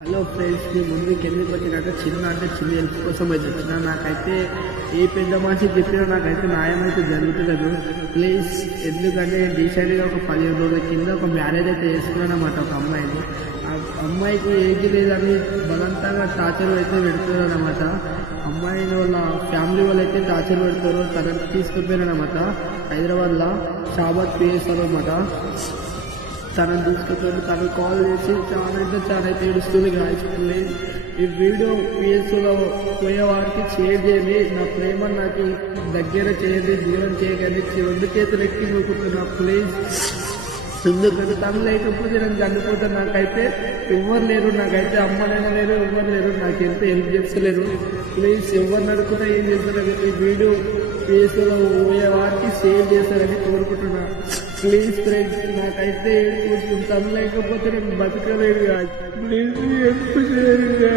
Hello friends, మీ ముందుకు ఎందుకు వచ్చినట్టు చిన్న హెల్ప్ కోసం అయితే వచ్చిన. నాకైతే ఏ పెద్ద మనిషి చెప్పినా నాకైతే న్యాయం అయితే జరుగుతులేదు. ప్లీజ్, ఎందుకంటే డీసెంట్గా ఒక 15 రోజుల కింద ఒక మ్యారేజ్ అయితే చేసుకున్నాను అన్నమాట. ఒక అమ్మాయిని, ఆ అమ్మాయికి ఏజ్ లేదని బలవంతంగా టార్చర్ అయితే పెడుతున్నారు అనమాట. అమ్మాయిని వాళ్ళ ఫ్యామిలీ వాళ్ళు అయితే టార్చర్ పెడతారు. తనని తీసుకుపోయారు అనమాట. హైదరాబాద్లో షాబాద్ పిఎస్ఆర్ అనమాట. తనని తీసుకొచ్చాడు. తను కాల్ చేసి చాలా అయితే ఏడుస్తుంది. ప్లీజ్ ఈ వీడియో పిఎస్లో పోయే వారికి షేర్ చేయండి. నా ప్రేమ నాకు దగ్గర చేయండి, దూరం చేయకండి. 2 చేతులు ఎక్కి నూకుంటున్నా ప్లీజ్. ఎందుకంటే తను లేకపోతే నేను చనిపోతాను. నాకైతే ఎవరు లేరు, నాకైతే అమ్మనైనా లేరు, ఎవరు లేరు, నాకు ఎంత హెల్ప్ చేస్తలేరు. ప్లీజ్ ఎవరిని అడుగుతున్నా ఏం చేస్తారని ఈ వీడియో పిఎస్లో పోయే వారికి షేర్ చేస్తారని కోరుకుంటున్నా. ప్లీజ్ ఫ్రెండ్స్, నాకైతే ఏడుకుంటాం, లేకపోతే నేను బతకలేదు. ప్లీజ్ హెల్ప్ చేయండి.